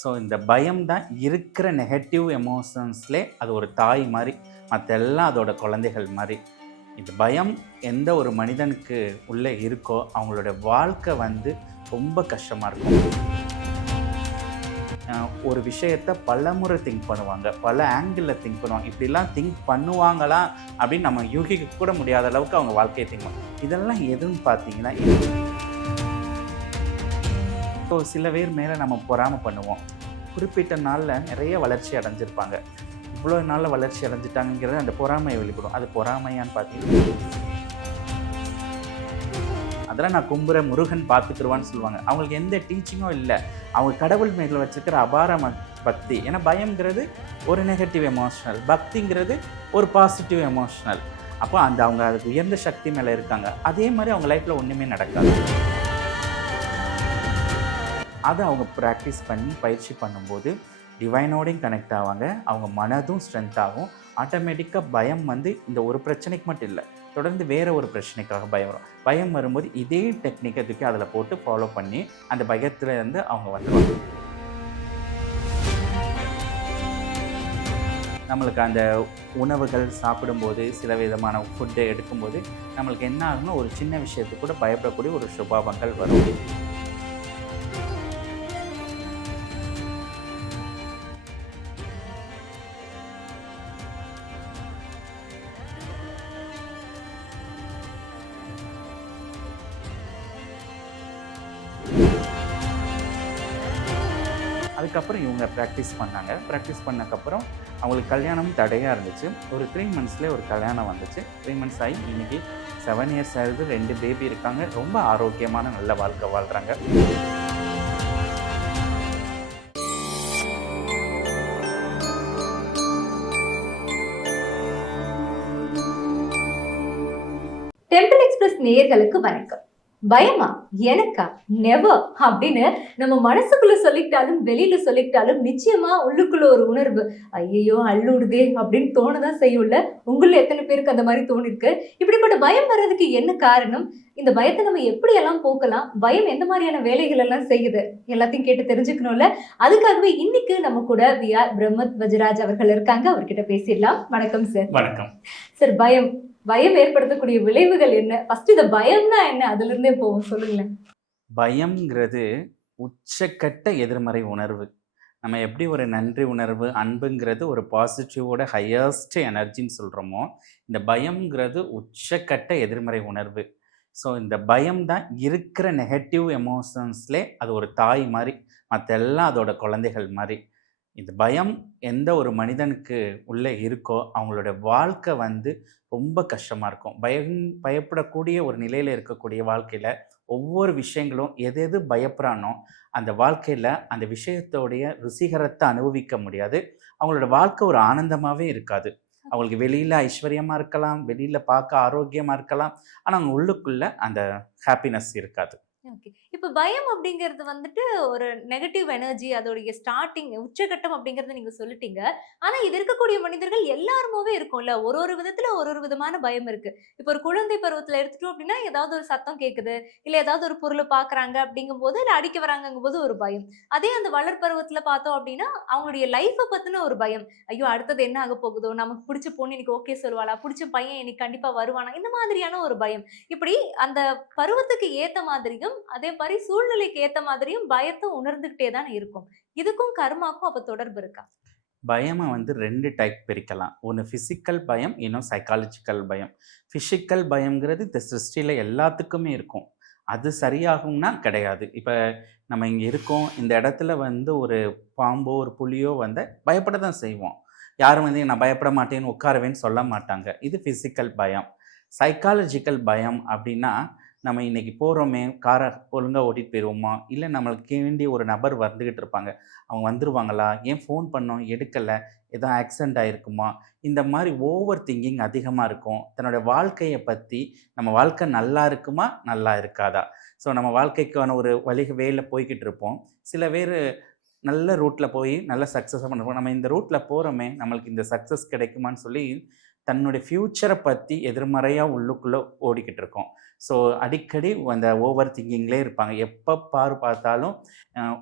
So இந்த பயம் தான் இருக்கிற நெகட்டிவ் எமோஷன்ஸ்லே அது ஒரு தாய் மாதிரி, மற்ற எல்லாம் அதோட குழந்தைகள் மாதிரி. இந்த பயம் எந்த ஒரு மனிதனுக்கு உள்ளே இருக்கோ அவங்களோட வாழ்க்கை வந்து ரொம்ப கஷ்டமாக இருக்கும். ஒரு விஷயத்தை பலமுறை திங்க் பண்ணுவாங்க, பல ஆங்கிளில் திங்க் பண்ணுவாங்க. இப்படிலாம் திங்க் பண்ணுவாங்களா அப்படின்னு நம்ம யூகிக்க கூட முடியாத அளவுக்கு அவங்க வாழ்க்கையை திங்க் பண்ணுவாங்க. இதெல்லாம் எதுன்னு பார்த்தீங்கன்னா, இப்போ சில பேர் மேலே நம்ம பொறாமை பண்ணுவோம். குறிப்பிட்ட நாளில் நிறைய வளர்ச்சி அடைஞ்சிருப்பாங்க. இவ்வளோ நாளில் வளர்ச்சி அடைஞ்சிட்டாங்கிறது அந்த பொறாமையை வெளிப்படும். அது பொறாமையான்னு பார்த்தீங்கன்னா, அதெல்லாம் நான் கும்புற முருகன் பார்த்துக்குருவான்னு சொல்லுவாங்க. அவங்களுக்கு எந்த டீச்சிங்கும் இல்லை. அவங்க கடவுள் மேலே வச்சுருக்கிற அபார பக்தி. ஏன்னா பயம்ங்கிறது ஒரு நெகட்டிவ் எமோஷனல், பக்திங்கிறது ஒரு பாசிட்டிவ் எமோஷனல். அப்போ அவங்க அதுக்கு உயர்ந்த சக்தி மேலே இருக்காங்க. அதே மாதிரி அவங்க லைஃப்பில் ஒன்றுமே நடக்காது. அதை அவங்க ப்ராக்டிஸ் பண்ணி பயிற்சி பண்ணும்போது டிவைனோடையும் கனெக்ட் ஆவாங்க. அவங்க மனதும் ஸ்ட்ரென்த் ஆகும். ஆட்டோமேட்டிக்காக பயம் வந்து இந்த ஒரு பிரச்சனைக்கு மட்டும் இல்லை, தொடர்ந்து வேறு ஒரு பிரச்சனைக்காக பயம் வரும். பயம் வரும்போது இதே டெக்னிக்கை தூக்கி அதில் போட்டு ஃபாலோ பண்ணி அந்த பயத்துலேருந்து அவங்க வந்துடுவாங்க. நம்மளுக்கு அந்த உணவுகள் சாப்பிடும்போது, சில விதமான ஃபுட்டு எடுக்கும்போது நம்மளுக்கு என்ன ஆகும்னா, ஒரு சின்ன விஷயத்துக்கு கூட பயப்படக்கூடிய ஒரு சுபாவங்கள் வரும். அதுக்கப்புறம் இவங்க ப்ராக்டிஸ் பண்ணாங்க. ப்ராக்டிஸ் பண்ணக்கப்புறம் அவங்களுக்கு கல்யாணமும் தடையாக இருந்துச்சு. ஒரு 3 மந்த்ஸ்லேயே ஒரு கல்யாணம் வந்துச்சு. 3 மந்த்ஸ் ஆகி இன்றைக்கி 7 இயர்ஸ் ஆகுது. 2 பேபி இருக்காங்க. ரொம்ப ஆரோக்கியமான நல்ல வாழ்க்கை வாழ்கிறாங்க. டெம்பிள் எக்ஸ்பிரஸ் நேயர்களுக்கு வணக்கம். பயமா எனக்கா நெவர் அப்படின்னு நம்ம மனசுக்குள்ள சொல்லிக்கிட்டாலும் வெளியில சொல்லிக்கிட்டாலும் நிச்சயமா உள்ளுக்குள்ள ஒரு உணர்வு, ஐயோ அள்ளுடுதே அப்படின்னு தோணதான் செய்யும்ல. உங்கள எத்தனை பேருக்கு அந்த மாதிரி தோணிருக்கு? இப்படிப்பட்ட பயம் வர்றதுக்கு என்ன காரணம்? இந்த பயத்தை நம்ம எப்படி எல்லாம் போக்கலாம்? பயம் எந்த மாதிரியான வேலைகள் எல்லாம் செய்யுது? எல்லாத்தையும் கேட்டு தெரிஞ்சுக்கணும்ல. அதுக்காகவே இன்னைக்கு நம்ம கூட பிரம்மத் வஜராஜ் அவர்கள் இருக்காங்க. அவர்கிட்ட பேசிடலாம். வணக்கம் சார். வணக்கம் சார். பயம் ஏற்படுத்தக்கூடிய விளைவுகள் என்ன? ஃபர்ஸ்ட் இந்த பயம்னா என்ன? அதுல இருந்தே போவோம், சொல்லுங்களேன். பயம்ங்கிறது உச்சக்கட்ட எதிர்மறை உணர்வு. நம்ம எப்படி ஒரு நன்றி உணர்வு, அன்புங்கிறது ஒரு பாசிட்டிவோட ஹையஸ்ட் எனர்ஜின்னு சொல்கிறோமோ, இந்த பயம்ங்கிறது உச்சக்கட்ட எதிர்மறை உணர்வு. ஸோ இந்த பயம் தான் இருக்கிற நெகட்டிவ் எமோஷன்ஸ்லே அது ஒரு தாய் மாதிரி, மற்ற எல்லாம் அதோட குழந்தைகள் மாதிரி. இந்த பயம் எந்த ஒரு மனிதனுக்கு உள்ளே இருக்கோ அவங்களோட வாழ்க்கை வந்து ரொம்ப கஷ்டமாக இருக்கும். பயப்படக்கூடிய ஒரு நிலையில் இருக்கக்கூடிய வாழ்க்கையில் ஒவ்வொரு விஷயங்களும் எது எது பயப்படுறானோ அந்த வாழ்க்கையில் அந்த விஷயத்தோடைய ருசிகரத்தை அனுபவிக்க முடியாது. அவங்களோட வாழ்க்கை ஒரு ஆனந்தமாகவே இருக்காது. அவங்களுக்கு வெளியில் ஐஸ்வர்யமாக இருக்கலாம், வெளியில் பார்க்க ஆரோக்கியமாக இருக்கலாம், ஆனால் அவங்க உள்ளுக்குள்ளே அந்த ஹாப்பினஸ் இருக்காது. ஓகே. இப்ப பயம் அப்படிங்கிறது வந்துட்டு ஒரு நெகட்டிவ் எனர்ஜி, அதோடைய ஸ்டார்ட்டிங் உச்சகட்டம் அப்படிங்கறத நீங்க சொல்லிட்டீங்க. ஆனா இது இருக்கக்கூடிய மனிதர்கள் எல்லாருமே இருக்கும்ல. ஒரு ஒரு விதத்துல ஒரு ஒரு விதமான பயம் இருக்கு. இப்ப ஒரு குழந்தை பருவத்துல எடுத்துட்டோம் அப்படின்னா, ஏதாவது ஒரு சத்தம் கேக்குது, இல்ல ஏதாவது ஒரு பொருளை பாக்குறாங்க அப்படிங்கும்போது, இல்ல அடிக்க வராங்கும்போது ஒரு பயம். அதே அந்த வளர் பருவத்துல பார்த்தோம் அப்படின்னா, அவங்களுடைய லைஃப பத்தின ஒரு பயம். ஐயோ அடுத்தது என்ன ஆக போகுதோ, நமக்கு பிடிச்ச பொண்ணு இன்னைக்கு ஓகே சொல்லுவாளா, பிடிச்ச பையன் இன்னைக்கு கண்டிப்பா வருவானா, இந்த மாதிரியான ஒரு பயம். இப்படி அந்த பருவத்துக்கு ஏத்த மாதிரியும் அதே மாதிரி சூழ்நிலைக்கு ஏத்த மாதிரியும் பயத்தை உணர்ந்துகிட்டே தான் இருக்கும். இதுக்கும் கர்மாக்கும் அப்ப தொடர்பு இருக்கா? பயமை வந்து 2 டைப் பிரிக்கலாம். ஒன்று ஃபிசிக்கல் பயம், இன்னும் சைக்காலஜிக்கல் பயம். ஃபிசிக்கல் பயம்ங்கிறது இந்த சிருஷ்டியில் எல்லாத்துக்குமே இருக்கும். அது சரியாகும்னா கிடையாது. இப்போ நம்ம இங்கே இருக்கோம், இந்த இடத்துல வந்து ஒரு பாம்போ ஒரு புலியோ வந்து பயப்பட தான் செய்வோம். யாரும் வந்து நான் பயப்பட மாட்டேன்னு உட்காருவேன்னு சொல்ல மாட்டாங்க. இது ஃபிசிக்கல் பயம். சைக்காலஜிக்கல் பயம் அப்படின்னா, நம்ம இன்றைக்கி போகிறோமே, காரை ஒழுங்காக ஓட்டிகிட்டு போயிடுவோமா, இல்லை நம்மளுக்கு வேண்டிய ஒரு நபர் வந்துக்கிட்டு இருப்பாங்க, அவங்க வந்துடுவாங்களா, ஏன் ஃபோன் பண்ணோம் எடுக்கலை, எதோ ஆக்சிடெண்ட் ஆகிருக்குமா, இந்த மாதிரி ஓவர் திங்கிங் அதிகமாக இருக்கும். தன்னோட வாழ்க்கையை பற்றி நம்ம வாழ்க்கை நல்லா இருக்குமா நல்லா இருக்காதா. ஸோ நம்ம வாழ்க்கைக்கான ஒரு வேலை போய்கிட்டு இருப்போம். சில பேர் நல்ல ரூட்டில் போய் நல்ல சக்ஸஸாக பண்ணுவோம். நம்ம இந்த ரூட்டில் போகிறோமே, நம்மளுக்கு இந்த சக்ஸஸ் கிடைக்குமான்னு சொல்லி தன்னுடைய ஃப்யூச்சரை பற்றி எதிர்மறையாக உள்ளுக்குள்ளே ஓடிக்கிட்டு இருக்கோம். ஸோ அடிக்கடி அந்த ஓவர் திங்கிங்லேயே இருப்பாங்க. எப்போ பார்த்தாலும்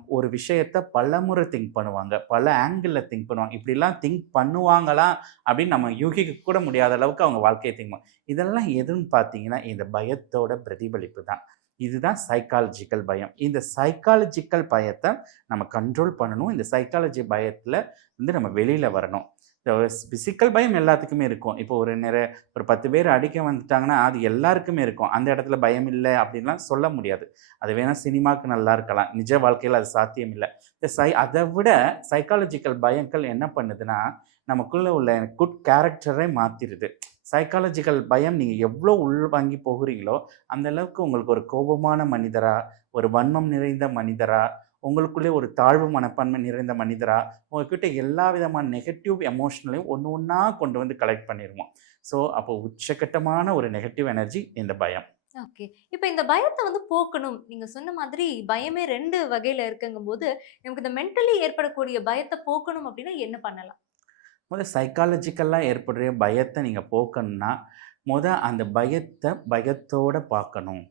ஒரு விஷயத்த பலமுறை திங்க் பண்ணுவாங்க. பல ஆங்கிளில் திங்க் பண்ணுவாங்க. இப்படிலாம் திங்க் பண்ணுவாங்களா அப்படின்னு நம்ம யூகிக்க கூட முடியாத அளவுக்கு அவங்க வாழ்க்கையை திங்க் பண்ணுவாங்க. இதெல்லாம் எதுன்னு பார்த்தீங்கன்னா, இந்த பயத்தோட பிரதிபலிப்பு தான். இதுதான் சைக்காலஜிக்கல் பயம். இந்த சைக்காலஜிக்கல் பயத்த நம்ம கண்ட்ரோல் பண்ணணும். இந்த சைக்காலஜி பயத்துல நம்ம வெளியில வரணும். பிசிக்கல் பயம் எல்லாத்துக்குமே இருக்கும். இப்போ ஒரு 10 பேர் அடிக்க வந்துட்டாங்கன்னா, அது எல்லாருக்குமே இருக்கும். அந்த இடத்துல பயம் இல்ல அப்படின்லாம் சொல்ல முடியாது. அது வேணா சினிமாக்கு நல்லா இருக்கலாம். நிஜ வாழ்க்கையில அது சாத்தியம் இல்ல. அத விட சைக்காலஜிக்கல் பயங்கள் என்ன பண்ணுதுன்னா, நமக்குள்ள உள்ள குட் கேரக்டரை மாத்திருது. சைக்காலஜிக்கல் பயம் நீங்க எவ்வளோ உள்வாங்கி போகுறீங்களோ, அந்த அளவுக்கு உங்களுக்கு ஒரு கோபமான மனிதரா, ஒரு வன்மம் நிறைந்த மனிதரா, உங்களுக்குள்ளே ஒரு தாழ்வு மனப்பான்மை நிறைந்த மனிதரா, உங்ககிட்ட எல்லா விதமான நெகட்டிவ் எமோஷனலையும் ஒண்ணு ஒண்ணா கொண்டு வந்து கலெக்ட் பண்ணிருவோம். ஸோ, அப்போ உச்சகட்டமான ஒரு நெகட்டிவ் எனர்ஜி இந்த பயம். ஓகே. இப்ப இந்த பயத்த வந்து போக்கணும். நீங்க சொன்ன மாதிரி பயமே 2 வகையில இருக்குங்கும்போது, நமக்கு இந்த மென்டலி ஏற்படக்கூடிய பயத்த போக்கணும் அப்டின்னா என்ன பண்ணலாம்? சைக்காலஜிக்கலா ஏற்படுற பயத்த நீங்க போக்கணும்னா, அந்த பயத்தோட பார்க்கணும்.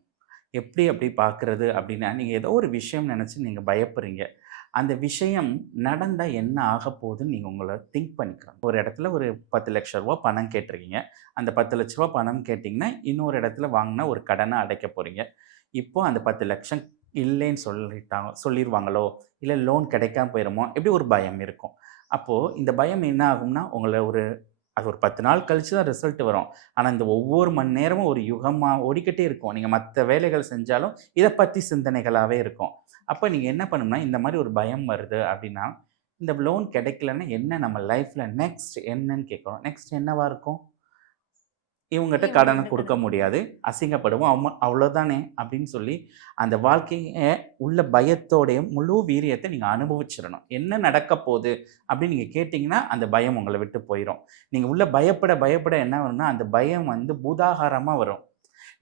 எப்படி அப்படி பார்க்குறது அப்படின்னா, நீங்க ஏதோ ஒரு விஷயம் நெனச்சு நீங்க பயப்படுறீங்க. அந்த விஷயம் நடந்தா என்ன ஆகப்போகுதுன்னு நீங்க உங்கள திங்க் பண்ணிக்கணும். ஒரு இடத்துல ஒரு ரூ. 10,00,000 பணம் கேட்டிருக்கீங்க. அந்த ரூ. 10,00,000 பணம் கேட்டீங்கன்னா, இன்னொரு இடத்துல வாங்குன ஒரு கடன அடைக்க போறீங்க. இப்போ அந்த 10,00,000 இல்லைன்னு சொல்லிருவாங்களோ, இல்ல லோன் கிடைக்காம போயிருமோ, இப்படி ஒரு பயம் இருக்கும். அப்போ இந்த பயம் என்ன ஆகும்னா, உங்கள அது ஒரு 10 நாள் கழிச்சு தான் ரிசல்ட் வரும். ஆனா, இந்த ஒவ்வொரு மணி நேரமும் ஒரு யுகமா ஓடிக்கிட்டே இருக்கும். நீங்க மத்த வேலைகள் செஞ்சாலும், இத பத்தி சிந்தனைகளாவே இருக்கும். அப்ப நீங்க என்ன பண்ணணும்னா, இந்த மாரி ஒரு பயம் வருது அப்டின்னா, இந்த லோன் கிடைக்கலன்னா என்ன நம்ம லைஃப்ல நெக்ஸ்ட் என்னன்னு கேட்கணும். நெக்ஸ்ட் என்னவா இருக்கும்? இவங்கட்ட கடன இவங்ககிட்ட குடுக்க கடன். முடியாது. அசிங்கப்படுவோம். அவ்வளோதானே அப்படின்னு சொல்லி, அந்த வாழ்க்கைய உள்ள பயத்தோடையும் முழு வீரியத்த நீங்க அனுபவிச்சிரணும். என்ன நடக்கப் போது அப்படின்னு நீங்க கேட்டீங்கன்னா, அந்த பயம் உங்கள விட்டு போயிரும். நீங்க உள்ள பயப்பட என்ன வரும்னா, அந்த பயம் பூதாகாரமா வரும்.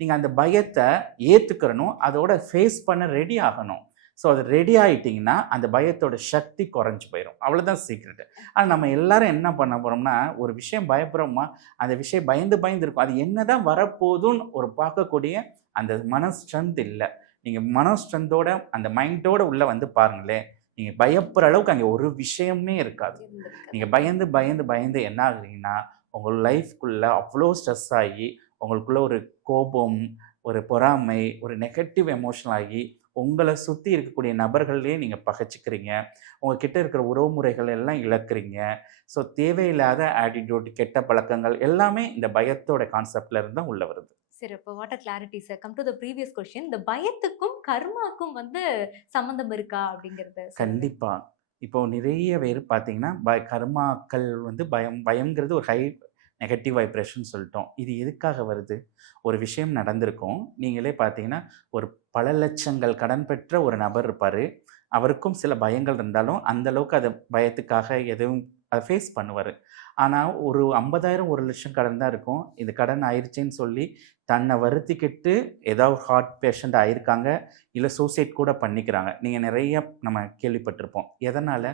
நீங்க அந்த பயத்த ஏத்துக்கிறணும். அதோட ஃபேஸ் பண்ண ரெடி ஆகணும். ஸோ அது ரெடி ஆயிட்டீங்கன்னா, அந்த பயத்தோட சக்தி குறைஞ்சு போயிரும். அவ்வளோதான் சீக்ரெட். ஆனா நம்ம எல்லாரும் என்ன பண்ண போறோம்னா, ஒரு விஷயம் பயப்படுறோமா, அந்த விஷயம் பயந்து இருக்கும். அது என்னதான் வரப்போதுன்னு ஒரு பார்க்கக்கூடிய அந்த மன ஸ்ட்ரென்த் இல்ல. நீங்க மன ஸ்ட்ரென்த்தோட அந்த மைண்டோட உள்ள வந்து பாருங்களேன். நீங்க பயப்படுற அளவுக்கு அங்க ஒரு விஷயமே இருக்காது. நீங்க இருந்திருக்காது. பயந்து என்ன ஆகுறீங்கன்னா, உங்க லைஃப்குள்ள அவ்ளோ ஸ்ட்ரெஸ் ஆகி, உங்களுக்குள்ள ஒரு கோபம், ஒரு பொறாமை, ஒரு நெகட்டிவ் எமோஷன் ஆகி, உங்கள சுத்தி இருக்கக்கூடிய நபர்கள்லயே நீங்க பகைச்சுக்கிறீங்க. உங்க கிட்ட இருக்கிற உறவுமுறைகள் எல்லாம் இழக்கிறீங்க. ஸோ தேவையில்லாத ஆட்டிட்யூட், கெட்ட பழக்கங்கள் எல்லாமே இந்த பயத்தோட கான்செப்ட்ல இருந்து தான் உள்ள வருது. சிறப்பு. What a clarity sir. Come to the previous question. இந்த பயத்துக்கும், கர்மாக்கும் வந்து சம்மந்தம் இருக்கா? அப்படிங்கிறத சொல்லுங்க. கண்டிப்பா. இப்போ நிறைய பேர் பார்த்தீங்கன்னா, கர்மாக்கள் பயம்ங்கிறது ஒரு நெகட்டிவ் வைப்ரேஷன் சொல்ட்டோம். இது எதுக்காக வருது? ஒரு விஷயம் நடந்திருக்கும். நீங்களே பார்த்தீங்கன்னா, ஒரு பல லட்சங்கள் கடன் பெற்ற ஒரு நபர் இருப்பாரு. அவருக்கும் சில பயங்கள் இருந்தாலும், அந்த அளவுக்கு பயத்துக்காக எதுவும் அத ஃபேஸ் பண்ணுவாரு. ஆனா, ஒரு 50,000 1,00,000 கடன் தான் இருக்கும். இது கடன் ஆயிருச்சேன்னு சொல்லி, தன்னை வருத்திக்கிட்டு ஏதாவது ஹார்ட் பேஷண்ட் ஆயிருக்காங்க. இல்ல சூசைட் கூட பண்ணிக்கிறாங்க. நீங்க நெறைய நம்ம கேள்விப்பட்டிருப்போம். எதனால?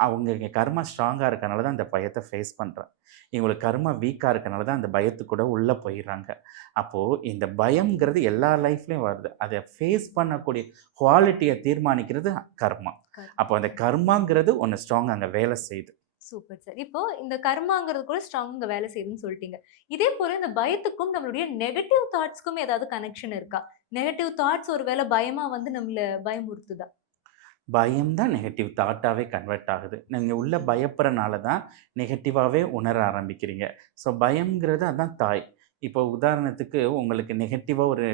அவங்க இங்க கர்மா ஸ்ட்ராங்கா இருக்கனால தான் அந்த பயத்த ஃபேஸ் பண்றாங்க. இவங்களுக்கு கர்மா வீக்கா இருக்கனால தான் அந்த பயத்துக்கூட உள்ள போயிர்றாங்க. அப்போ இந்த பயம்ங்கிறது எல்லா லைஃப்லயும் வருது. அத ஃபேஸ் பண்ணக்கூடிய குவாலிட்டிய தீர்மானிக்கிறது கர்மா. அப்போ அந்த கர்மாங்கிறது ஒண்ணு ஸ்ட்ராங்கா அங்க வேலை செய்யுது. Super sir. இப்போ இந்த கர்மாங்கிறது கூட ஸ்ட்ராங்கா வேலை செய்யுதுன்னு சொல்ட்டீங்க. இதே போல இந்த பயத்துக்கும் நம்மளுடைய நெகட்டிவ் தாட்ஸ்க்கும் ஏதாவது கனெக்ஷன் இருக்கா? நெகட்டிவ் தாட்ஸ் ஒரு வேள பயமா வந்து நம்மள பயமுறுத்துதா? பயம் தான் நெகட்டிவ் தாட்டாவே கன்வெர்ட் ஆகுது. நீங்க உள்ள பயப்படுறனால தான் நெகட்டிவாவே உணர ஆரம்பிக்கிறீங்க. ஸோ பயம்ங்கிறது அதான் தாய். இப்போ உதாரணத்துக்கு உங்களுக்கு நெகட்டிவா ஒரு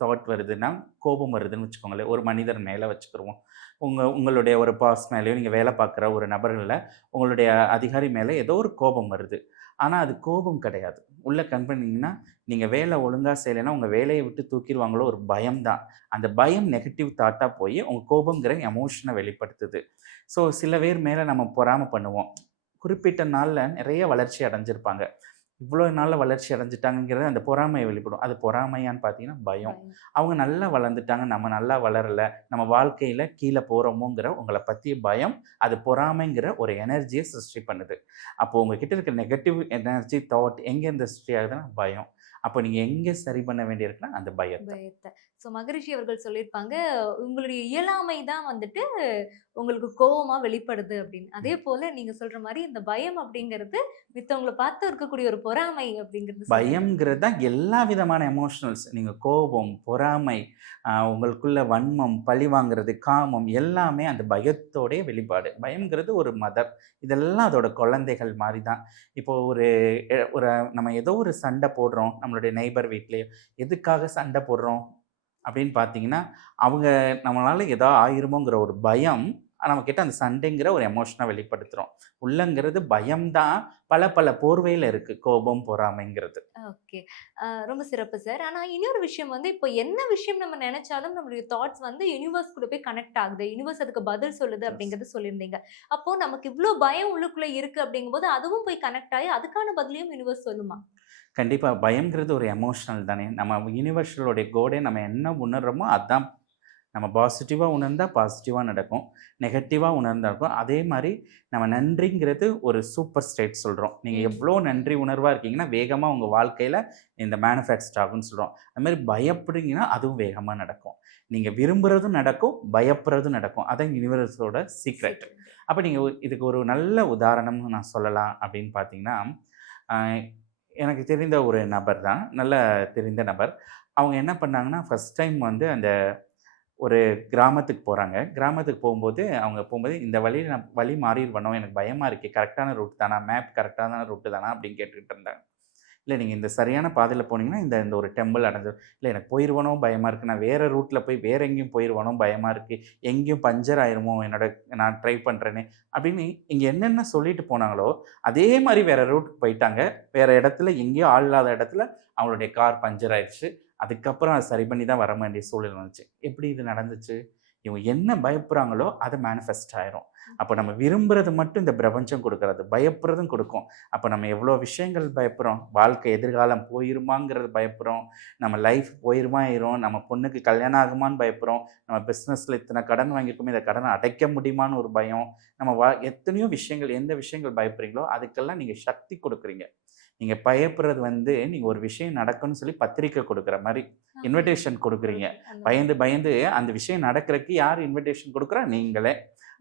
தாட் வருதுன்னா, கோபம் வருதுன்னு வச்சுக்கோங்களேன். ஒரு மனிதர் மேல வச்சுக்கிருவோம். உங்களுடைய ஒரு பாஸ் மேலயோ, நீங்க வேலை பார்க்குற ஒரு நபர்கள்ல, உங்களுடைய அதிகாரி மேல ஏதோ ஒரு கோபம் வருது. ஆனா அது கோபம் கிடையாது. உள்ள கண் பண்ணீங்கன்னா, நீங்க வேலை ஒழுங்கா செய்யலைன்னா, உங்க வேலைய விட்டு தூக்கிருவாங்களோ ஒரு பயம் தான். அந்த பயம் நெகட்டிவ் தாட்டா போயி, உங்க கோபம்ங்கிற எமோஷன வெளிப்படுத்துது. ஸோ சில பேர் மேல நம்ம பொறாம பண்ணுவோம். குறிப்பிட்ட நாள்ல நெறைய வளர்ச்சி அடைஞ்சிருப்பாங்க. இவ்வளோ நாள்ல வளர்ச்சி அடைஞ்சுட்டாங்கங்கிறது அந்த பொறாமை வெளிப்படும். அது பொறாமையான்னு பார்த்தீங்கன்னா, பயம். பயம். அவங்க நல்லா வளர்ந்துட்டாங்க, நம்ம நல்லா வளரல, நம்ம வாழ்க்கையில கீழ போறோமோங்கிற உங்கள பத்திய பயம், அது பொறாமைங்கிற ஒரு எனர்ஜிய சிருஷ்டி பண்ணுது. அப்போ உங்ககிட்ட இருக்க நெகட்டிவ் எனர்ஜி, தாட் எங்கேருந்து சிருஷ்டி ஆகுதுன்னா, பயம். அப்போ நீங்கள் எங்கே சரி பண்ண வேண்டியிருக்குன்னா அந்த பயத்தை. பயத்த. ஸோ மகரிஷி அவர்கள் சொல்லியிருப்பாங்க, "உங்களுடைய இயலாமை தான் வந்துட்டு உங்களுக்கு கோவமா வெளிப்படுது" அப்படின்னு. அதே போல நீங்க சொல்ற மாரி இந்த பயம் அப்படிங்கிறது மித்தவங்கள பார்த்து இருக்கக்கூடிய ஒரு பொறாமை அப்படிங்கிறது சொல்றீங்க. பயம்ங்கிறது தான் எல்லா விதமான எமோஷனல்ஸ். நீங்க கோபம், பொறாமை, உங்களுக்குள்ள வன்மம், பழி வாங்குறது, காமம் எல்லாமே அந்த பயத்தோடைய வெளிப்பாடு. பயம்ங்கிறது ஒரு மதர். இதெல்லாம் அதோட குழந்தைகள் மாரி தான். இப்போ ஒரு ஒரு நம்ம ஏதோ ஒரு சண்டை போடுறோம், நம்மளுடைய நெய்பர் வீட்லயோ. எதுக்காக சண்டை போடுறோம் அப்படின்னு பார்த்தீங்கன்னா, அவங்க நம்மளால ஏதா ஆயிருமோங்கிற ஒரு பயம், நம்மகிட்ட அந்த சண்டைங்கிற ஒரு எமோஷனா வெளிப்படுத்துறோம். உள்ளங்கிறது பயம் தான் பல பல போர்வையில இருக்கு. கோபம், பொறாமைங்கிறது. ஓகே. ரொம்ப சிறப்பு சார். ஆனா இன்னொரு விஷயம் வந்து, இப்போ என்ன விஷயம் நம்ம நெனச்சாலும் நம்மளுடைய தாட்ஸ் வந்து யுனிவர்ஸ் கூட போய் கனெக்ட் ஆகுது. யுனிவர்ஸ் அதுக்கு பதில் சொல்லுது எஸ். அப்படிங்கிறத சொல்லியிருந்தீங்க. அப்போ நமக்கு இவ்ளோ பயம் உள்ளுக்குள்ள இருக்கு அப்படிங்கும்போது, அதுவும் போய் கனெக்ட் ஆயி அதுக்கான பதிலையும் யுனிவர்ஸ் சொல்லுமா? கண்டிப்பா. பயம்ங்கிறது ஒரு எமோஷனல் தானே. நம்ம யுனிவர்சலோடைய கோடே நம்ம என்ன உணர்றோமோ, அதான் நம்ம பாசிட்டிவா உணர்ந்தா பாசிட்டிவா நடக்கும். நெகட்டிவா உணர்ந்தா இருக்கும். அதே மாரி நம்ம நன்றிங்கிறது ஒரு சூப்பர் ஸ்டேட் சொல்றோம். நீங்க ம். எவ்ளோ நன்றி உணர்வா இருக்கீங்கன்னா, வேகமா உங்க வாழ்க்கையில இந்த மேனிஃபெஸ்ட் ஆகும்ன்னு சொல்றோம். அது மாரி பயப்படுறீங்கன்னா, அதுவும் வேகமா நடக்கும். நீங்க விரும்புறதும் நடக்கும், பயப்படுறதும் நடக்கும். அதான் யுனிவர்ஸோட சீக்ரெட். சீக்கிரம். அப்ப நீங்க இதுக்கு ஒரு நல்ல உதாரணம்னு நான் சொல்லலாம் அப்படின்னு பார்த்தீங்கன்னா, அ எனக்கு தெரிந்த ஒரு நபர் தான். நல்ல தெரிந்த நபர். அவங்க என்ன பண்ணாங்கன்னா, ஃபர்ஸ்ட் டைம் வந்து அந்த ஒரு கிராமத்துக்கு போறாங்க. கிராமத்துக்கு போம்போது, அவங்க போம்போது, "இந்த வழியில நான் வழி மாறிருவேனோ! எனக்கு பயமா இருக்கே! கரெக்ட்டான ரூட் தானா? மேப் கரெக்ட்டான ரூட் தானா?" அப்படின்னு கேட்டுட்டு இருந்தாங்க. "இல்ல நீங்க இந்த சரியான பாதையில போனீங்கன்னா, இந்த இந்த ஒரு டெம்பிள் அடைஞ்சிரும்." "இல்ல எனக்கு போயிருவனோ பயமா இருக்கு. நான் வேற ரூட்ல போய் வேற எங்கேயும் போயிருவனோ பயமா இருக்கு. எங்கேயும் பஞ்சர் ஆயிருமோ! நான் ட்ரை பண்றேனே." அப்படின்னு இங்க என்னென்ன சொல்லிட்டு போனாங்களோ, அதே மாரி வேற ரூட்க்கு போயிட்டாங்க. வேற இடத்துல எங்கேயோ ஆள் இல்லாத இடத்துல அவங்களுடைய கார் பஞ்சர் ஆயிருச்சு. அதுக்கப்புறம் அத சரி பண்ணி தான் வர வேண்டிய சூழல் வந்துச்சு. எப்படி இது நடந்துச்சு? இவங்க என்ன பயப்படுறாங்களோ, அது மேனிஃபெஸ்ட் ஆயிரும். அப்ப ஓகே. நம்ம விரும்புறது மட்டும் இந்த பிரபஞ்சம் குடுக்காது. பயப்படுறதும் குடுக்கும். அப்ப நம்ம எவ்வளோ விஷயங்கள் பயப்படுறோம். வாழ்க்கை எதிர்காலம் போயிருமாங்கிறது பயப்படுறோம். நம்ம லைஃப் போயிருமா? நம்ம பொண்ணுக்கு கல்யாணம் ஆகுமான்னு பயப்படுறோம். நம்ம பிசினஸ்ல இத்தன கடன் வாங்கியிருக்கோமே, இந்த கடன அடைக்க முடியுமான்னு ஒரு பயம். நம்ம எத்தனையோ விஷயங்கள் எந்த விஷயங்கள் பயப்படுறீங்களோ, அதுக்கெல்லாம் நீங்க சக்தி குடுக்குறீங்க. நீங்க பயப்படுறது வந்து, நீங்க ஒரு விஷயம் நடக்கும்னு சொல்லி பத்திரிக்கை குடுக்குற மாரி. ஆஹா. இன்விடேஷன் குடுக்குறீங்க. குடுக்கு அந்த மாரி. பயந்து, பயந்து அந்த விஷயம் நடக்கிறதுக்கு யார் இன்விடேஷன் குடுக்குறா? நீங்களே.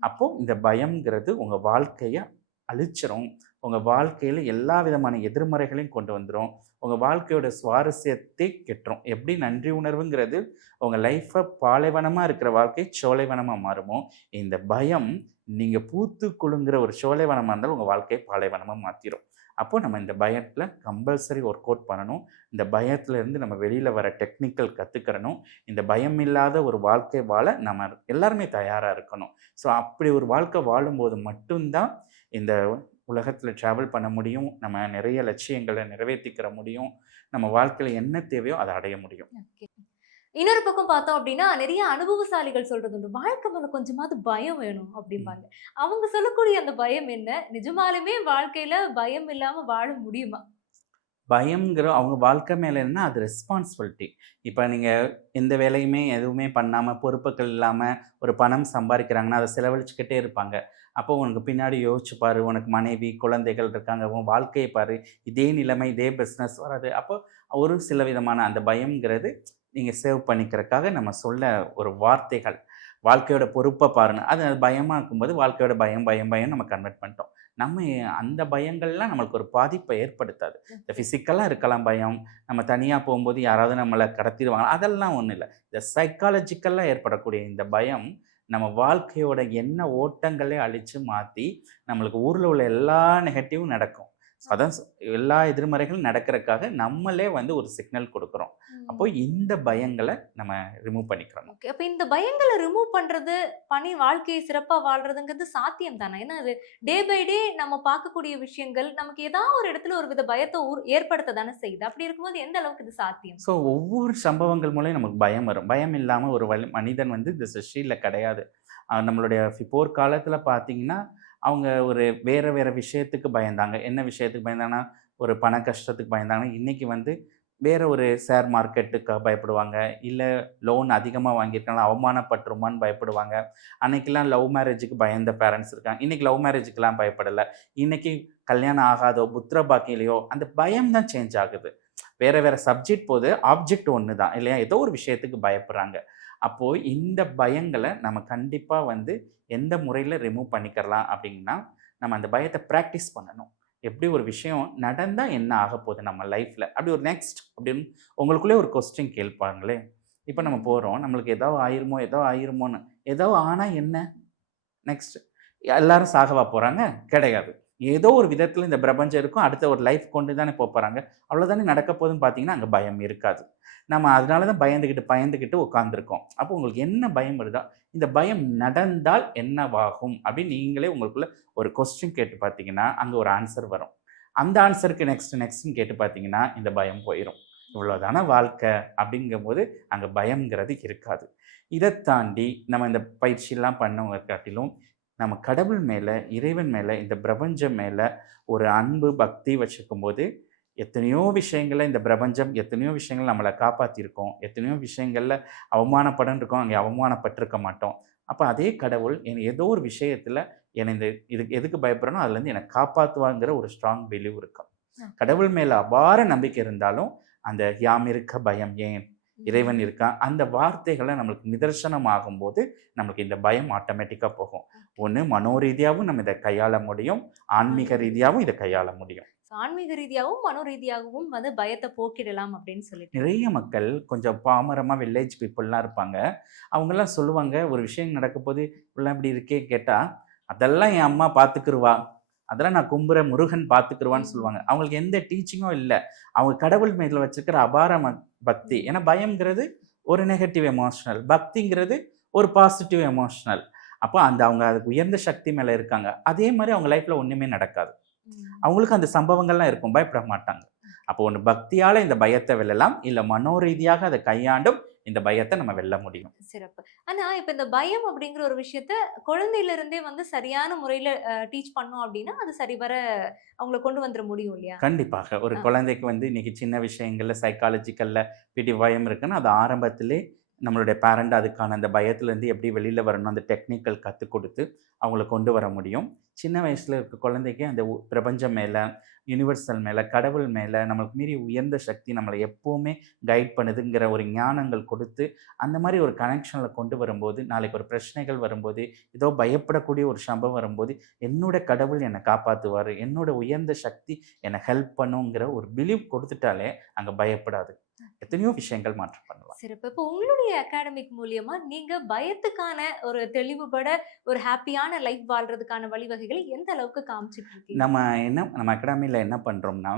அப்போ இந்த பயம்ங்கிறது உங்க வாழ்க்கைய அழிச்சிரும். உங்க வாழ்க்கையில எல்லா விதமான எதிர்மறைகளையும் கொண்டு வந்துரும். உங்க வாழ்க்கையோட சுவாரஸ்யத்தை கெட்டுரும். எப்படி நன்றி உணர்வுங்கிறது உங்க லைஃப பாலைவனமா இருக்கிற வாழ்க்கை சோலைவனமா மாறுமோ, இந்த பயம் நீங்க பூத்து குலுங்குற ஒரு சோலைவனமா இருந்தாலும் உங்க வாழ்க்கைய பாலைவனமா மாத்திரும். அப்போ நம்ம இந்த பயத்தில கம்பல்சரி ஒர்க் அவுட் பண்ணணும். இந்த பயத்துல இருந்து நம்ம வெளியில வர டெக்னிக்கல் கத்துக்கிறணும். இந்த பயம் இல்லாத ஒரு வாழ்க்கை வாழ நம்ம எல்லாருமே தயாரா இருக்கணும். ஸோ அப்படி ஒரு வாழ்க்கை வாழும்போது மட்டும் தான் இந்த உலகத்துல டிராவல் பண்ண முடியும். நம்ம நிறைய லட்சியங்கள நிறைவேத்திக்கிற முடியும். நம்ம வாழ்க்கையில என்ன தேவையோ அத அடைய முடியும். ஓகே. இன்னொரு பக்கம் பார்த்தோம் அப்டின்னா, நெறைய அனுபவசாலிகள் சொல்றது உண்டு. "வாழ்க்கை மேல கொஞ்சமாவது பயம் வேணும்" ம். அப்டிம்பாங்க. அவங்க சொல்லக்கூடிய அந்த பயம் என்ன? நிஜமாலுமே வாழ்க்கையில பயம் இல்லாம வாழ முடியுமா? பயம்ங்கிற அவங்க வாழ்க்கை மேல என்னன்னா, அது ரெஸ்பான்சிபிலிட்டி. இப்ப நீங்க எந்த வேலையுமே எதுவுமே பண்ணாம, பொறுப்புகள் இல்லாம ஒரு பணம் சம்பாரிக்கிறாங்கன்னா, அத செலவழிச்சுக்கிட்டே இருப்பாங்க. அப்போ உனக்கு பின்னாடி யோசிச்சு பாரு. உனக்கு மனைவி, குழந்தைகள் இருக்காங்க. உன் வாழ்க்கைய பாரு. இதே நிலைமை, இதே பிசினஸ் வராது. அப்போ ஒரு சில விதமான அந்த பயம்ங்கிறது நீங்க சேவ் பண்ணிக்கிறதுக்காக நம்ம சொல்ல ஒரு வார்த்தைகள். வாழ்க்கையோட பொறுப்ப பாருன்னு. அது அது பயமா இருக்கும்போது வாழ்க்கையோட பயம், பயம், பயம்ன்னு நம்ம கன்வெர்ட் பண்ணிட்டோம். நம்ம அந்த பயங்கள்லாம் நம்மளுக்கு ஒரு பாதிப்ப ஏற்படுத்தாது. இந்த ஓகே. ஃபிசிக்கலா இருக்கலாம் பயம். நம்ம தனியா போம்போது யாராவது நம்மள கடத்திருவாங்களா? அதெல்லாம் ஒண்ணும் இல்ல. இந்த சைக்காலஜிக்கலா ஏற்படக்கூடிய இந்த பயம், நம்ம வாழ்க்கையோட எண்ண ஓட்டங்களே அழிச்சு மாத்தி, நம்மளுக்கு ஊர்ல உள்ள எல்லா நெகட்டிவும் நடக்கும். அதான் எல்லா எதிர்மறைகளும் நடக்கிறதுக்காக நம்மளே வந்து ஒரு சிக்னல் குடுக்குறோம். அப்போ ம். இந்த பயங்கள நம்ம ரிமூவ் பண்ணிக்கிறணும். ஓகே. அப்ப இந்த பயங்கள ரிமூவ் பண்றது, வாழ்க்கைய சிறப்பா வாழ்றதுங்கிறது சாத்தியம் தானே? ஏன்னா அது டே பை டே நம்ம பார்க்கக்கூடிய விஷயங்கள், நமக்கு ஏதாவது ஒரு இடத்துல ஒரு வித பயத்த ஏற்படுத்த தானே செய்யுது. அப்படி இருக்கும்போது எந்த அளவுக்கு இது சாத்தியம்? ஸோ ஒவ்வொரு சம்பவங்கள் மூலம் நமக்கு பயம் வரும். பயம் இல்லாம ஒரு மனிதன் வந்து இந்த சிருஷ்டியில கிடையாது. நம்மளுடைய போர்க்காலத்தில பார்த்தீங்கன்னா, அவங்க ஒரு வேற வேற விஷயத்துக்கு பயந்தாங்க. என்ன விஷயத்துக்கு பயந்தாங்கன்னா, ஒரு பண கஷ்டத்துக்கு பயந்தாங்கன்னா, இன்னைக்கு வந்து வேற ஒரு ஷேர் மார்க்கெட்டுக்காக பயப்படுவாங்க. இல்ல லோன் அதிகமா வாங்கியிருக்கனால அவமானப்பட்டுருமான்னு பயப்படுவாங்க. அன்னைக்கெல்லாம் லவ் மேரேஜுக்கு பயந்த பேரண்ட்ஸ் இருக்காங்க. இன்னைக்கு லவ் மேரேஜுக்குலாம் பயப்படல. இன்னைக்கு கல்யாணம் ஆகாதோ, புத்திர பாக்கியம் இல்லையோ, அந்த பயம் தான் சேஞ்ச் ஆகுது. வேற வேற சப்ஜெக்ட் போது ஆப்ஜெக்ட் ஒன்று தான் இல்லையா? ஏதோ ஒரு விஷயத்துக்கு பயப்படுறாங்க. அப்போது இந்த பயங்களை நம்ம கண்டிப்பாக வந்து எந்த முறையில் ரிமூவ் பண்ணிக்கிறலாம் அப்படின்னா, நம்ம அந்த பயத்தை ப்ராக்டிஸ் பண்ணணும். எப்படி ஒரு விஷயம் நடந்தால் என்ன ஆக போகுது நம்ம லைஃப்பில் அப்படி ஒரு நெக்ஸ்ட் அப்படின்னு உங்களுக்குள்ளே ஒரு கொஸ்டின் கேட்பாங்களே. இப்போ நம்ம ம். போகிறோம், நம்மளுக்கு ஏதோ ஆயிருமோ ஏதோ ஆயிருமோன்னு, ஏதோ ஆனால் என்ன நெக்ஸ்ட்? எல்லாரும் சாகவா போறாங்க? கிடையாது. ஏதோ ஒரு விதத்தில இந்த பிரபஞ்சம் இருக்கும். அடுத்த ஒரு லைஃப் கொண்டு தானே போப்போறாங்க. அவ்வளோதானே நடக்க போதுன்னு பார்த்தீங்கன்னா, அங்க பயம் இருக்காது. நம்ம அதனால தான் பயந்துகிட்டு, பயந்துகிட்டு உட்கார்ந்துருக்கோம். அப்போ உங்களுக்கு என்ன பயம் வருதோ, இந்த பயம் நடந்தால் என்னவாகும்? அப்படின்னு நீங்களே உங்களுக்குள்ள ஒரு கொஸ்டின் கேட்டு பார்த்தீங்கன்னா, அங்க ஒரு ஆன்சர் வரும். அந்த ஆன்சருக்கு நெக்ஸ்ட்ன்னு கேட்டு பார்த்தீங்கன்னா, இந்த பயம் போயிரும். இவ்வளோதான வாழ்க்கை அப்படிங்கும்போது, அங்க பயம்ங்கிறது இருக்காது. இத தாண்டி நம்ம இந்த பயிற்சிலாம் பண்ணவங்க காட்டிலும் நம்ம கடவுள் மேல, இறைவன் மேல, இந்த பிரபஞ்சம் மேல ஒரு அன்பு, பக்தி வச்சுக்கும்போது, எத்தனையோ விஷயங்கள்ல இந்த பிரபஞ்சம் எத்தனையோ விஷயங்கள் நம்மள காப்பாத்தியிருக்கும். எத்தனையோ விஷயங்கள்ல அவமானப்படன்ருக்கோம், அங்கே அவமானப்பட்டுருக்க மாட்டோம். அப்ப அதே கடவுள் ஏதோ ஒரு விஷயத்துல என்னை இந்த இதுக்கு எதுக்கு பயப்படுறேனோ, அதுலேருந்து என்னை காப்பாத்துவாங்கிற ஒரு ஸ்ட்ராங் பிலீவ் இருக்கும். ஓகே. கடவுள் மேல அபார நம்பிக்கை இருந்தாலும், அந்த "யாம் இருக்க பயம் ஏன்? இறைவன் ம். இருக்கான்." அந்த வார்த்தைகள நம்மளுக்கு நிதர்சனம் ஆகும்போது, நமக்கு இந்த பயம் ஆட்டோமேட்டிக்கா போகும். ஒண்ணு மனோரீதியாவும் நம்ம இத கையாள முடியும். ஆன்மீக ஆன்மீக ரீதியாவும் இத கையாள முடியும். ஆன்மீக ரீதியாவும், மனோ ரீதியாகவும் வந்து பயத்த போக்கிடலாம் அப்படின்னு சொல்லிட்டீங்க. நிறைய மக்கள் கொஞ்சம் பாமரமா வில்லேஜ் பீப்பிள்லாம் இருப்பாங்க. அவங்கலாம் சொல்லுவாங்க, ஒரு விஷயம் நடக்கப்போது, "இப்படிலாம் இப்படி இருக்கே" கேட்டா, "அதெல்லாம் என் அம்மா பார்த்துக்குருவா. அதெல்லாம் நான் கும்புற முருகன் பார்த்துக்குருவான்னு" ம். சொல்லுவாங்க. அவங்களுக்கு எந்த டீச்சிங்கும் இல்ல. அவங்க கடவுள் மேல வச்சிருக்கிற அபார பக்தி. ம். ஏன்னா பயம்ங்கிறது ஒரு நெகட்டிவ் எமோஷனல். பக்திங்கிறது ஒரு பாசிட்டிவ் எமோஷனல். அப்போ அந்த அவங்க அதுக்கு உயர்ந்த சக்தி மேல இருக்காங்க. அதே மாரி அவங்க லைஃப்ல ஒண்ணுமே நடக்காது. ம். அவங்களுக்கு அந்த சம்பவங்கள்லாம் இருக்கும். பயப்பட மாட்டாங்க. அப்போ ஒண்ணு பக்தியால இந்த பயத்த வெல்லலாம். இல்ல மனோரீதியாக அத கையாண்டும் இந்த பயத்த நம்ம வெல்ல முடியும். சிறப்பு. ஆனா, இப்ப இந்த பயம் அப்படிங்கிற ஒரு விஷயத்த குழந்தையில இருந்தே வந்து சரியான முறையில டீச் பண்ணோம் அப்படின்னா, அது சரிவர அவங்கள கொண்டு வந்துர முடியும் இல்லையா? கண்டிப்பாக. ஒரு அ. குழந்தைக்கு வந்து இன்னைக்கு சின்ன விஷயங்கள்ல சைக்காலஜிக்கல்ல பயம் இருக்குன்னா, அது ஆரம்பத்திலே நம்மளுடைய பேரண்ட் அதுக்கான அந்த பயத்திலேருந்து எப்படி வெளில வரணும், அந்த டெக்னிக்கல் கத்துக் குடுத்து, அவங்கள கொண்டு வர முடியும். சின்ன வயசுல இருக்க குழந்தைக்கு அந்த பிரபஞ்சம் மேல, யுனிவர்சல் மேல, கடவுள் மேல, நம்மளுக்கு மீறி உயர்ந்த சக்தி நம்மள எப்பவுமே கைட் பண்ணுதுங்கிற ஒரு ஞானங்கள் கொடுத்து, அந்த மாரி ஒரு கனெக்ஷன்ல கொண்டு வரும்போது, நாளைக்கு ஒரு பிரச்சனைகள் வரும்போது, ஏதோ பயப்படக்கூடிய ஒரு சம்பவம் வரும்போது, என்னோட கடவுள் என்ன காப்பாத்துவாரு. என்னோட உயர்ந்த சக்தி என்ன ஹெல்ப் பண்ணுங்கிற ஒரு பிலீவ் கொடுத்துட்டாலே, அங்க பயப்படாது. எத்தனையோ விஷயங்கள் மாற்றம் பண்ணலாம். சிறப்பு. இப்போ உங்களுடைய அகாடமிக் மூலியமா நீங்க பயத்துக்கான ஒரு தெளிவுபட ஒரு ஹேப்பியான லைஃப் வாழ்றதுக்கான வழிவகைகளை எந்த அளவுக்கு காமிச்சிட்டு இருக்கீங்க? நம்ம அகாடமில என்ன பண்றோம்னா,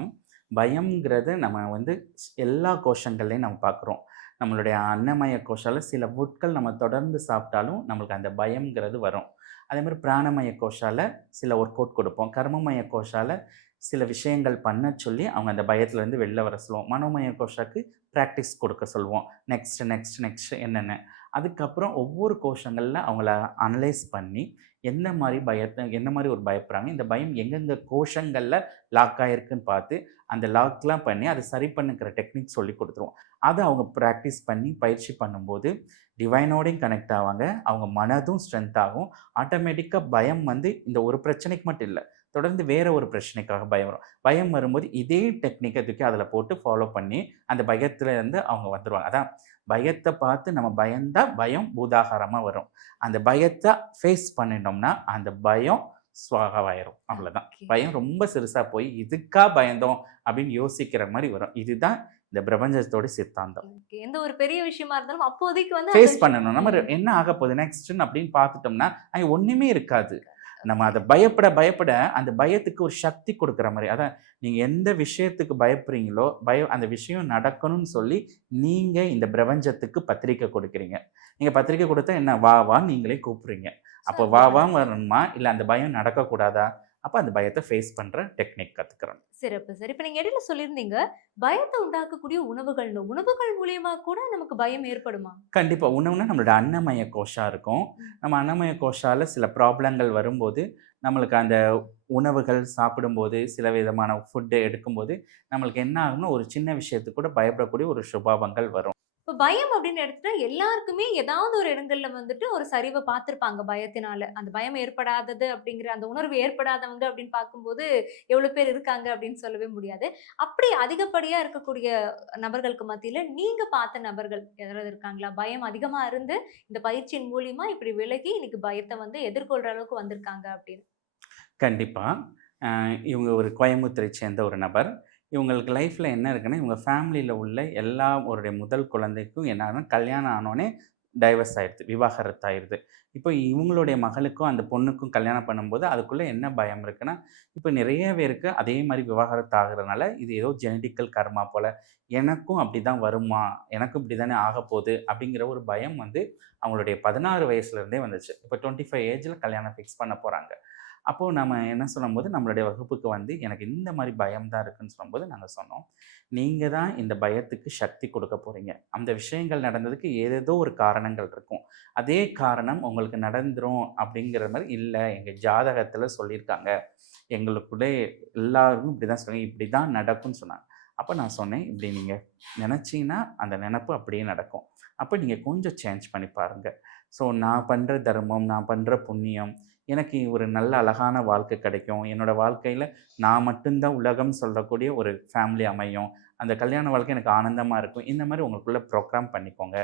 பயம்ங்கிறது நம்ம வந்து எல்லா கோஷங்கள்லயும் நம்ம பார்க்குறோம். நம்மளுடைய அன்னமய கோஷால சில உட்கள் நம்ம தொடர்ந்து சாப்பிட்டாலும், நம்மளுக்கு அந்த பயம்ங்கிறது வரும். அதேமாரி பிராணமய கோஷால சில ஒர்க் அவுட் கொடுப்போம். கர்மமய கோஷால சில விஷயங்கள் பண்ண சொல்லி, அவங்க அந்த பயத்துலேருந்து வெளில வர சொல்லுவோம். மனோமய கோஷாக்கு பிராக்டிஸ் கொடுக்க சொல்லுவோம். நெக்ஸ்ட் என்னென்ன. அதுக்கப்புறம் ஒவ்வொரு கோஷங்கள்ல அவங்கள அனலைஸ் பண்ணி, எந்த மாரி ஒரு பயப்படுறாங்க, இந்த பயம் எங்கெங்க கோஷங்கள்ல லாக் ஆயிருக்குன்னு பார்த்து, அந்த லாக்லாம் பண்ணி அத சரி பண்ணிக்கிற டெக்னிக் சொல்லிக் குடுத்துருவோம். அத அவங்க பிராக்டிஸ் பண்ணி பயிற்சி பண்ணும்போது, டிவைனோடையும் கனெக்ட் ஆவாங்க. அவங்க மனதும் ஸ்ட்ரென்த் ஆகும். ஆட்டோமேட்டிக்கா பயம் வந்து இந்த ஒரு பிரச்சனைக்கு மட்டும் இல்ல. தொடர்ந்து வேற ஒரு பிரச்சனைக்காக பயம் வரும். பயம் வரும்போது இதே டெக்னிக்க தூக்கி அதில போட்டு ஃபாலோ பண்ணி, அந்த பயத்திலேருந்து அவங்க வந்துருவாங்க. அதான் பயத்த பார்த்து நம்ம பயந்தா, பயம் பூதாகாரமா வரும். அந்த பயத்த ஃபேஸ் பண்ணிட்டோம்னா, அந்த பயம் ஸ்வாகாவாயிரும். அவ்வளோதான். ஓகே. பயம் ரொம்ப சிறுசா போய், "இதுக்கா பயந்தோம்?" அப்படின்னு யோசிக்கிற மாரி வரும். இதுதான் இந்த பிரபஞ்சத்தோட சித்தாந்தம். ஓகே. எந்த ஒரு பெரிய விஷயமா இருந்தாலும் அப்போதைக்கு வந்து அந்த ஃபேஸ் விஷயம் பண்ணணும். நம்ம ம். என்ன ஆகப்போகுது நெக்ஸ்ட்டுன்னு அப்படின்னு பார்த்துட்டோம்னா, அங்க ஒண்ணுமே இருக்காது. நம்ம ஓகே. அத பயப்பட, அந்த பயத்துக்கு ஒரு சக்தி குடுக்குற மாரி. அதான் நீங்க எந்த விஷயத்துக்கு பயப்படுறீங்களோ, அந்த விஷயம் நடக்கணும்னு சொல்லி, நீங்க இந்த பிரபஞ்சத்துக்கு பத்திரிக்கை குடுக்குறீங்க. நீங்க பத்திரிக்கை குடுத்தா என்ன? வா வான்னு நீங்களே கூப்பிடுறீங்க. ஸோ அப்போ வா அதுதான். வான்னு வரணுமா? இல்ல அந்த பயம் நடக்கக்கூடாதா? அப்ப அந்த பயத்த ஃபேஸ் பண்ற டெக்னிக் கத்துக்கிறணும். சிறப்பு சார். இப்ப நீங்க இடையில சொல்லியிருந்தீங்க, பயத்த உண்டாக்கக்கூடிய உணவுகள்னு. உணவுகள் மூலியமா கூட நமக்கு பயம் ஏற்படுமா? கண்டிப்பா. உணவுனா நம்மளோட அன்னமய கோஷா இருக்கும். ம். நம்ம அன்னமய கோஷால சில ப்ராப்ளங்கள் வரும்போது, நம்மளுக்கு அந்த உணவுகள் சாப்பிடும்போது, சில விதமான ஃபுட் எடுக்கும்போது, நம்மளுக்கு என்ன ஆகும்னா, ஒரு சின்ன விஷயத்துக்கு கூட பயப்படக்கூடிய ஒரு சுபாவங்கள் வரும். இப்ப பயம் அப்படின்னு எடுத்துட்டா எல்லாருக்குமே ஏதாவது ஒரு இடங்கள்ல வந்துட்டு ஒரு சரிவ பார்த்திருப்பாங்க பயத்தினால. அந்த பயம் ஏற்படாதது அப்படிங்கிற அந்த உணர்வு ஏற்படாதவங்க அப்படின்னு பார்க்கும்போது, எவ்வளவு பேர் இருக்காங்க அப்படின்னு சொல்லவே முடியாது. அப்படி அதிகப்படியா இருக்கக்கூடிய நபர்களுக்கு மத்தியில நீங்க பார்த்த நபர்கள் யாராவது இருக்காங்களா? பயம் அதிகமா இருந்து, இந்த பயிற்சியின் மூலியமா இப்படி விலகி இன்னைக்கு பயத்த வந்து எதிர்கொள்ற அளவுக்கு வந்திருக்காங்க அப்படின்னு. கண்டிப்பா. அ இவங்க ஒரு கோயம்புத்தூரை சேர்ந்த ஒரு நபர். இவங்களுக்கு லைஃப்ல என்ன இருக்குன்னா, இவங்க ஃபேமிலில உள்ள எல்லாருடைய முதல் குழந்தைக்கும் என்னன்னா, கல்யாணம் ஆனோனே டைவர்ஸ் ஆயிருது. விவாகரத்து ஆயிருது. இப்போ இவங்களுடைய மகளுக்கும், அந்த பொண்ணுக்கும் கல்யாணம் பண்ணும்போது, அதுக்குள்ள என்ன பயம் இருக்குன்னா, இப்ப நிறைய பேருக்கு அதே மாரி விவாகரத்து ஆகுறதுனால, இது ஏதோ ஜெனடிக்கல் கர்மா போல. எனக்கும் அப்படிதான் வருமா? எனக்கும் இப்படி தானே ஆகப்போது, அப்படிங்கிற ஒரு பயம் வந்து அவங்களுடைய 16 வயசுல இருந்தே வந்துச்சு. இப்ப 25 ஏஜ்ல கல்யாணம் ஃபிக்ஸ் பண்ண போறாங்க. அப்போ நம்ம என்ன சொல்லும்போது, நம்மளுடைய வகுப்புக்கு வந்து எனக்கு இந்த மாரி பயம் தான் இருக்குன்னு சொல்லும்போது, நாங்க சொன்னோம். நீங்க தான் இந்த பயத்துக்கு சக்தி குடுக்க போறீங்க. அந்த விஷயங்கள் நடந்ததுக்கு ஏதேதோ ஒரு காரணங்கள் இருக்கும். அதே காரணம் உங்களுக்கு நடந்துரும் அப்படிங்கிற மாரி இல்ல. எங்க ஜாதகத்துல சொல்லியிருக்காங்க. எங்களுக்குள்ளே எல்லாரும் இப்படிதான் சொன்னாங்க. இப்படிதான் நடக்கும்னு சொன்னாங்க. அப்ப நான் சொன்னேன், "இப்படி நீங்க நெனச்சீங்கன்னா, அந்த நெனப்பு அப்படியே நடக்கும். அப்ப நீங்க கொஞ்சம் சேஞ்ச் பண்ணி பாருங்க. ஸோ நான் பண்ற தர்மம், நான் பண்ற புண்ணியம், எனக்கு ஒரு நல்ல அழகான வாழ்க்கை கிடைக்கும். என்னோட வாழ்க்கையில நான் மட்டும் தான் உலகம்னு சொல்லக்கூடிய ஒரு ஃபேமிலி அமையும். அந்த கல்யாண வாழ்க்கை எனக்கு ஆனந்தமா இருக்கும். இந்த மாரி உங்களுக்குள்ள ப்ரோகிராம் பண்ணிக்கோங்க."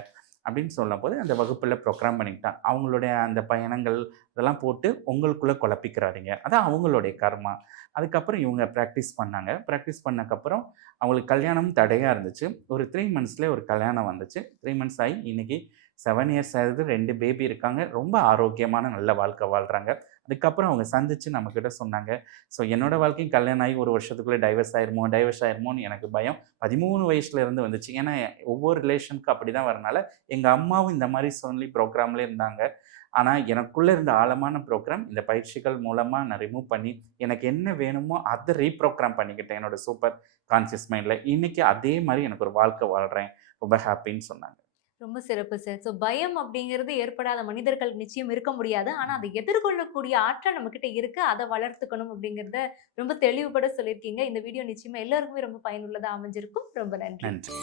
அப்படின்னு சொல்லும்போது, அந்த வகுப்புல ப்ரோகிராம் பண்ணிக்கிட்டாங்க. அவங்களுடைய அந்த பயணங்கள் இதெல்லாம் போட்டு உங்களுக்குள்ள குழப்பிக்கிறாதீங்க. அதான் அவங்களுடைய கர்மா. அதுக்கப்புறம் இவங்க பிராக்டிஸ் பண்ணாங்க. பிராக்டிஸ் பண்ணக்கப்புறம் அவங்களுக்கு கல்யாணம் தடையா இருந்துச்சு. ஒரு 3 மந்த்ஸ்லயே ஒரு கல்யாணம் வந்துச்சு. 3 மந்த்ஸ் ஆயி இன்னைக்கு 7 இயர்ஸ் ஆகுது. 2 பேபி இருக்காங்க. ரொம்ப ஆரோக்கியமான நல்ல வாழ்க்கை வாழ்றாங்க. அதுக்கப்புறம் அவங்க சந்திச்சு நம்மகிட்ட சொன்னாங்க. ஸோ என்னோட வாழ்க்கையும் கல்யாணம் ஆகி 1 வருஷத்துக்குள்ள டைவர்ஸ் ஆயிருமோன்னு எனக்கு பயம் 13 வயசுல இருந்து வந்துச்சு. ஏன்னா ஒவ்வொரு ரிலேஷனுக்கும் அப்படிதான் வரனால, எங்க அம்மாவும் இந்த மாரி சொல்லி ப்ரோகிராம்ல இருந்தாங்க. ஆனா, எனக்குள்ள இருந்த ஆழமான ப்ரோகிராம் இந்த பயிற்சிகள் மூலமா நான் ரிமூவ் பண்ணி, எனக்கு என்ன வேணுமோ அத ரீப்ரோகிராம் பண்ணிக்கிட்டேன் என்னோட சூப்பர் கான்ஷியஸ் மைண்ட்ல. இன்னைக்கு அதே மாரி எனக்கு ஒரு வாழ்க்கை வாழ்றேன். ரொம்ப ஹேப்பின்னு சொன்னாங்க. ரொம்ப சிறப்பு சார். ஸோ பயம் அப்படிங்கிறது ஏற்படாத மனிதர்கள் நிச்சயம் இருக்க முடியாது. ஆனா, அதை எதிர்கொள்ளக்கூடிய ஆற்றல் நம்மகிட்ட இருக்கு. அத வளர்த்துக்கணும் அப்படிங்கிறத ரொம்ப தெளிவுபட சொல்லியிருக்கீங்க. இந்த வீடியோ நிச்சயமா எல்லாருக்குமே ரொம்ப பயனுள்ளதா அமைஞ்சிருக்கும். ரொம்ப நன்றி. நன்றி.